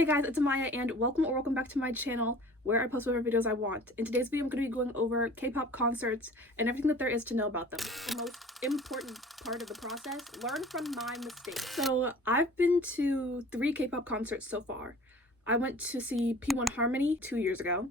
Hey guys, it's Amaya and welcome back to my channel where I post whatever videos I want. In today's video, I'm going to be going over K-pop concerts and everything that there is to know about them. The most important part of the process, learn from my mistakes. So I've been to 3 K-pop concerts so far. I went to see P1 Harmony 2 years ago.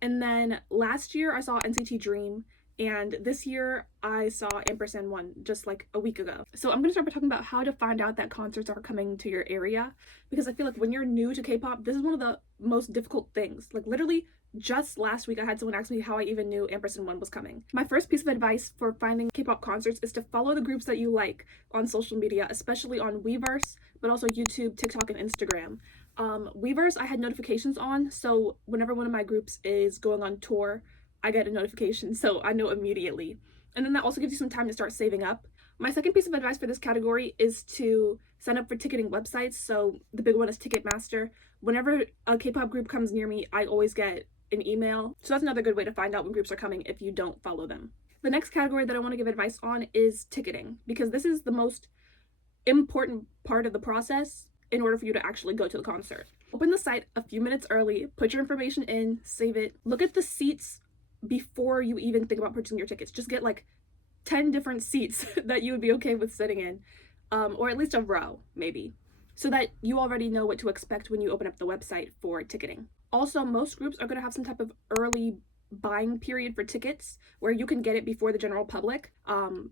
And then last year I saw NCT Dream, and this year I saw Ampers&one just like a week ago. So I'm gonna start by talking about how to find out that concerts are coming to your area, because I feel like when you're new to K-pop, this is one of the most difficult things. Like literally just last week I had someone ask me how I even knew Ampers&one was coming. My first piece of advice for finding K-pop concerts is to follow the groups that you like on social media, especially on Weverse, but also YouTube, TikTok, and Instagram. Weverse I had notifications on, so whenever one of my groups is going on tour, I get a notification, so I know immediately. And then that also gives you some time to start saving up. My second piece of advice for this category is to sign up for ticketing websites. So the big one is Ticketmaster. Whenever a K-pop group comes near me, I always get an email. So that's another good way to find out when groups are coming if you don't follow them. The next category that I want to give advice on is ticketing, because this is the most important part of the process in order for you to actually go to the concert. Open the site a few minutes early, put your information in, save it, look at the seats before you even think about purchasing your tickets. Just get like 10 different seats that you would be okay with sitting in, or at least a row maybe, so that you already know what to expect when you open up the website for ticketing. Also, most groups are going to have some type of early buying period for tickets where you can get it before the general public,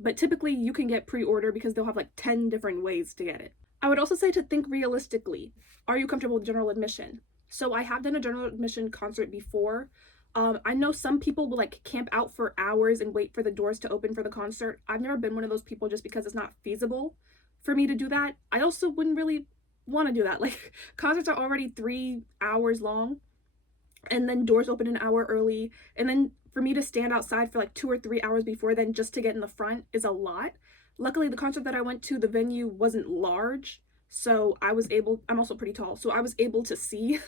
but typically you can get pre-order because they'll have like 10 different ways to get it. I would also say to think realistically. Are you comfortable with general admission? So I have done a general admission concert before. I know some people will like camp out for hours and wait for the doors to open for the concert. I've never been one of those people just because it's not feasible for me to do that. I also wouldn't really want to do that. Like, concerts are already 3 hours long, and then doors open an hour early, and then for me to stand outside for like 2 or 3 hours before then just to get in the front is a lot. Luckily, the concert that I went to, the venue wasn't large, so I'm also pretty tall, so I was able to see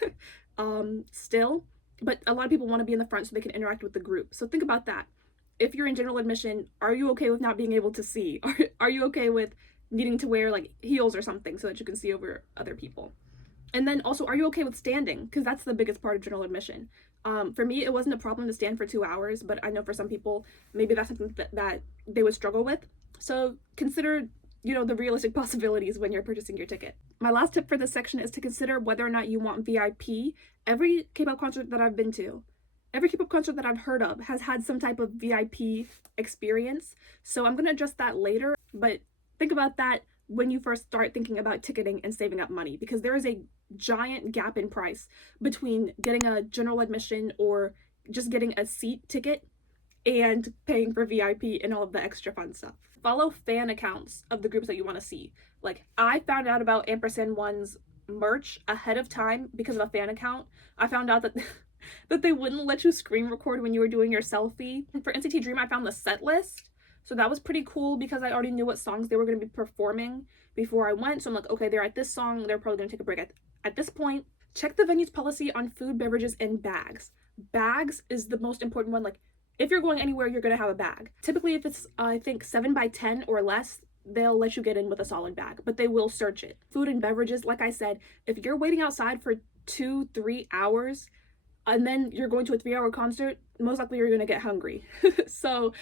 still. But a lot of people want to be in the front so they can interact with the group. So think about that. If you're in general admission, are you okay with not being able to see? Are you okay with needing to wear like heels or something so that you can see over other people? And then also, are you okay with standing? Because that's the biggest part of general admission. For me, it wasn't a problem to stand for 2 hours, but I know for some people, maybe that's something that they would struggle with. So consider, the realistic possibilities when you're purchasing your ticket. My last tip for this section is to consider whether or not you want VIP. Every K-pop concert that I've been to, every K-pop concert that I've heard of has had some type of VIP experience. So I'm going to address that later, but think about that when you first start thinking about ticketing and saving up money, because there is a giant gap in price between getting a general admission or just getting a seat ticket and paying for VIP and all of the extra fun stuff. Follow fan accounts of the groups that you want to see. Like, I found out about Ampers&one's merch ahead of time because of a fan account. I found out that that they wouldn't let you screen record when you were doing your selfie. And for NCT Dream, I found the set list. So that was pretty cool because I already knew what songs they were going to be performing before I went. So I'm like, okay, they're at this song. They're probably going to take a break at this point. Check the venue's policy on food, beverages, and bags. Bags is the most important one. Like, if you're going anywhere, you're going to have a bag. Typically, if it's, I think, 7 by 10 or less, they'll let you get in with a solid bag, but they will search it. Food and beverages, like I said, if you're waiting outside for 2-3 hours and then you're going to a 3-hour concert, most likely you're going to get hungry. So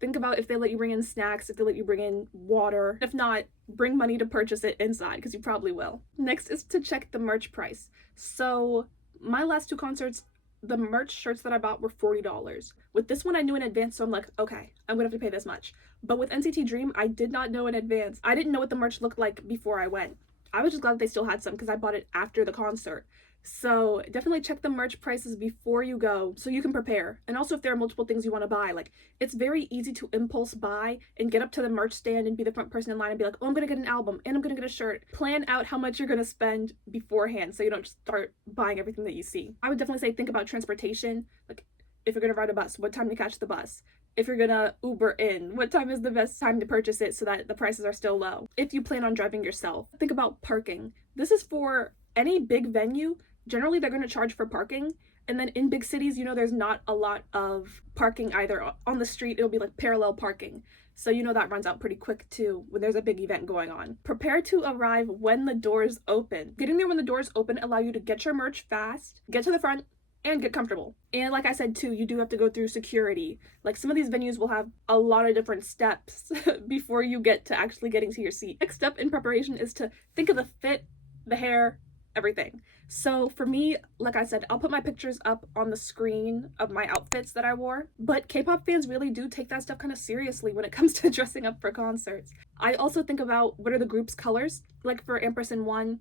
think about if they let you bring in snacks, if they let you bring in water. If not, bring money to purchase it inside, because you probably will. Next is to check the merch price. So my last 2 concerts, the merch shirts that I bought were $40. With this one, I knew in advance, so I'm like, okay, I'm gonna have to pay this much. But with NCT Dream, I did not know in advance. I didn't know what the merch looked like before I went. I was just glad that they still had some because I bought it after the concert. So definitely check the merch prices before you go so you can prepare. And also, if there are multiple things you want to buy, like, it's very easy to impulse buy and get up to the merch stand and be the front person in line and be like, oh, I'm gonna get an album and I'm gonna get a shirt. Plan out how much you're gonna spend beforehand so you don't just start buying everything that you see. I would definitely say think about transportation. Like, if you're gonna ride a bus, what time to catch the bus? If you're gonna Uber in, what time is the best time to purchase it so that the prices are still low? If you plan on driving yourself, think about parking. This is for any big venue. Generally, they're going to charge for parking. And then in big cities, there's not a lot of parking either. On the street, it'll be like parallel parking. So you know that runs out pretty quick too when there's a big event going on. Prepare to arrive when the doors open. Getting there when the doors open allow you to get your merch fast, get to the front, and get comfortable. And like I said too, you do have to go through security. Like some of these venues will have a lot of different steps before you get to actually getting to your seat. Next step in preparation is to think of the fit, the hair, everything. So for me, like I said, I'll put my pictures up on the screen of my outfits that I wore. But K-pop fans really do take that stuff kind of seriously when it comes to dressing up for concerts. I also think about what are the group's colors. Like for Ampers&one,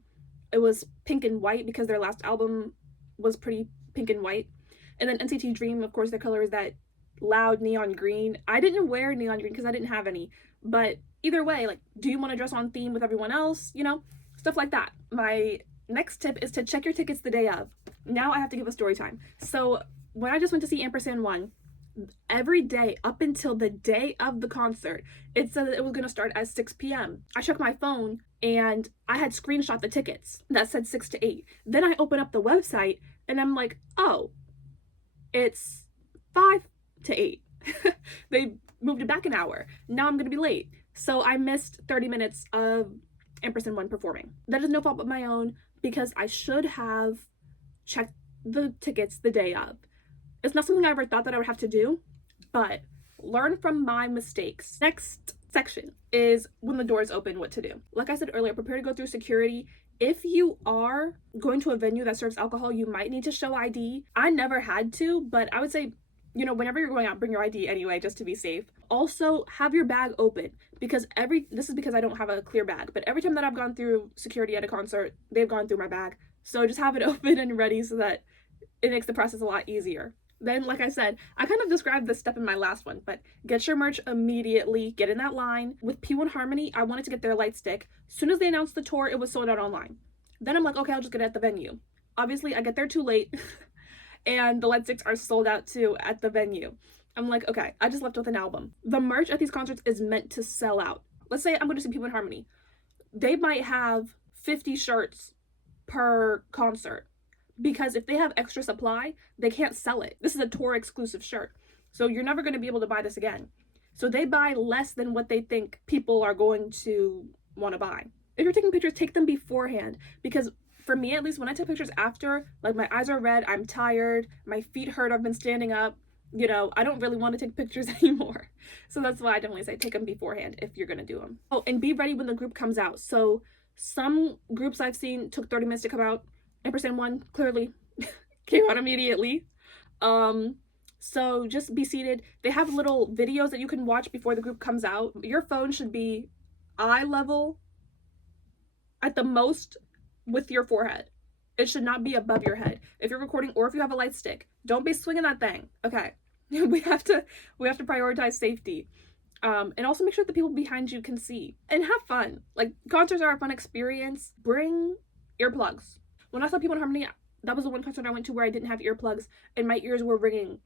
it was pink and white because their last album was pretty pink and white. And then NCT Dream, of course, their color is that loud neon green. I didn't wear neon green because I didn't have any. But either way, like, do you want to dress on theme with everyone else? You know, stuff like that. My next tip is to check your tickets the day of. Now I have to give a story time. So when I just went to see Ampers&one, every day up until the day of the concert, it said that it was going to start at 6 p.m. I checked my phone and I had screenshot the tickets that said 6 to 8. Then I open up the website and I'm like, oh, it's 5 to 8. They moved it back an hour. Now I'm going to be late. So I missed 30 minutes of Ampers&one performing. That is no fault but my own because I should have checked the tickets the day of. It's not something I ever thought that I would have to do, but learn from my mistakes. Next section is when the doors open, what to do. Like I said earlier, prepare to go through security. If you are going to a venue that serves alcohol, you might need to show ID. I never had to, but I would say, you know, whenever you're going out, bring your ID anyway, just to be safe. Also, have your bag open because this is because I don't have a clear bag, but every time that I've gone through security at a concert, they've gone through my bag. So just have it open and ready so that it makes the process a lot easier. Then, like I said, I kind of described this step in my last one, but get your merch immediately, get in that line. With P1 Harmony, I wanted to get their light stick. As soon as they announced the tour, it was sold out online. Then I'm like, okay, I'll just get it at the venue. Obviously, I get there too late, and the light sticks are sold out too at the venue. I'm like, okay, I just left with an album. The merch at these concerts is meant to sell out. Let's say I'm going to see P1 Harmony. They might have 50 shirts per concert. Because if they have extra supply, they can't sell it. This is a tour exclusive shirt. So you're never going to be able to buy this again. So they buy less than what they think people are going to want to buy. If you're taking pictures, take them beforehand. Because for me, at least, when I take pictures after, like my eyes are red, I'm tired, my feet hurt, I've been standing up, you know, I don't really want to take pictures anymore. So that's why I definitely say take them beforehand if you're going to do them. Oh, and be ready when the group comes out. So some groups I've seen took 30 minutes to come out. Ampers&one clearly came out immediately. So just be seated. They have little videos that you can watch before the group comes out. Your phone should be eye level at the most with your forehead. It should not be above your head. If you're recording or if you have a light stick, don't be swinging that thing. Okay. we have to prioritize safety. And also make sure the people behind you can see and have fun. Like, concerts are a fun experience. Bring earplugs. When I saw P1 Harmony, that was the one concert I went to where I didn't have earplugs and my ears were ringing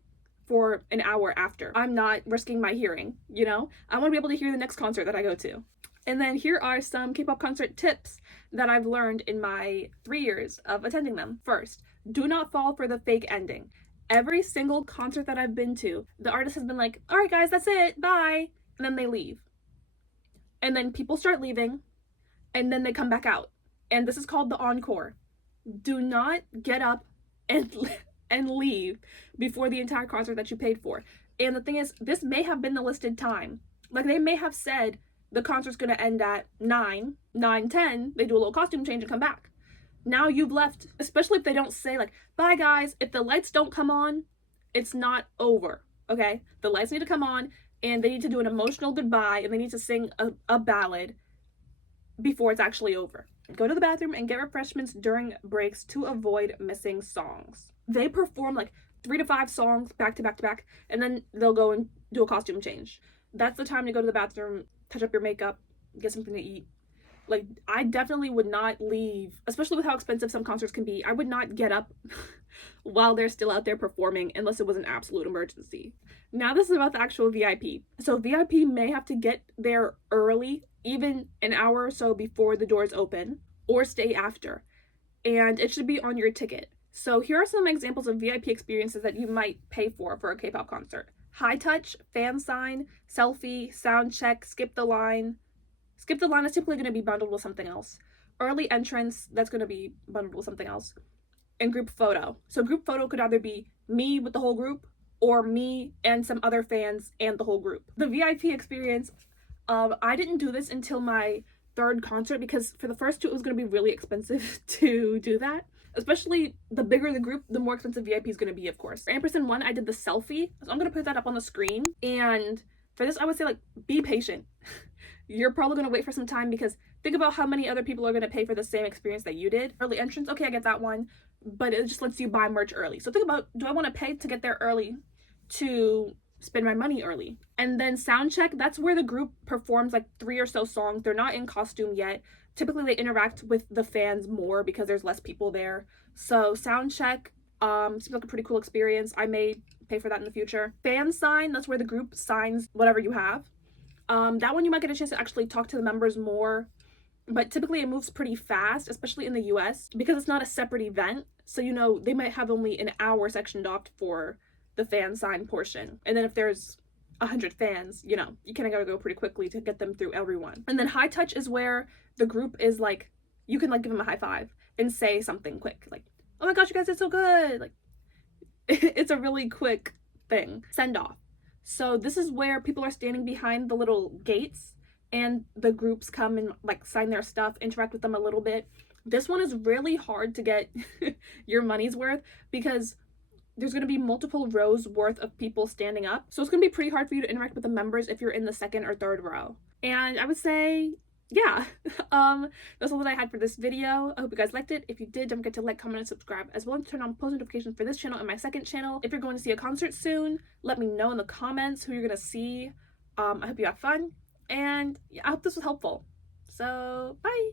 for an hour after. I'm not risking my hearing, you know? I want to be able to hear the next concert that I go to. And then here are some K-pop concert tips that I've learned in my 3 years of attending them. First, do not fall for the fake ending. Every single concert that I've been to, the artist has been like, all right guys, that's it, bye. And then they leave. And then people start leaving and then they come back out. And this is called the encore. Do not get up and leave before the entire concert that you paid for. And the thing is, this may have been the listed time. Like, they may have said the concert's going to end at 9, 10. They do a little costume change and come back. Now you've left, especially if they don't say, like, bye guys. If the lights don't come on, it's not over, okay? The lights need to come on, and they need to do an emotional goodbye, and they need to sing a ballad before it's actually over. Go to the bathroom and get refreshments during breaks to avoid missing songs. They perform like 3 to 5 songs back to back to back, and then they'll go and do a costume change. That's the time to go to the bathroom, touch up your makeup, get something to eat. Like, I definitely would not leave, especially with how expensive some concerts can be. I would not get up while they're still out there performing unless it was an absolute emergency. Now this is about the actual VIP. So VIP may have to get there early, even an hour or so before the doors open, or stay after. And it should be on your ticket. So here are some examples of VIP experiences that you might pay for a K-pop concert. high touch, fan sign, selfie, sound check, skip the line. Skip the line is typically going to be bundled with something else. Early entrance, that's going to be bundled with something else. And group photo. So group photo could either be me with the whole group or me and some other fans and the whole group. The VIP experience, I didn't do this until my third concert because for the first two it was going to be really expensive to do that. Especially the bigger the group, the more expensive VIP is going to be, of course. For Ampers&one, I did the selfie. So I'm going to put that up on the screen. And for this, I would say, like, be patient. You're probably going to wait for some time because think about how many other people are going to pay for the same experience that you did. Early entrance, okay, I get that one. But it just lets you buy merch early. So think about, do I want to pay to get there early to spend my money early? And then sound check, that's where the group performs like 3 or so songs. They're not in costume yet. Typically they interact with the fans more because there's less people there. So sound check seems like a pretty cool experience. I may pay for that in the future. Fan sign, that's where the group signs whatever you have. That one you might get a chance to actually talk to the members more, but typically it moves pretty fast, especially in the US because it's not a separate event. So, you know, they might have only an hour sectioned off for the fan sign portion. And then if there's 100 fans, you know, you kind of gotta go pretty quickly to get them through everyone. And then high touch is where the group is like, you can like give them a high five and say something quick, like, oh my gosh, you guys did so good. Like, it's a really quick thing. Send off. So this is where people are standing behind the little gates and the groups come and like sign their stuff, interact with them a little bit. This one is really hard to get your money's worth because there's going to be multiple rows worth of people standing up. So it's going to be pretty hard for you to interact with the members if you're in the second or third row. And I would say, yeah, that's all that I had for this video. I hope you guys liked it. If you did, don't forget to like, comment, and subscribe, as well as turn on post notifications for this channel and my second channel. If you're going to see a concert soon, let me know in the comments who you're going to see. I hope you have fun, and yeah, I hope this was helpful. So, bye!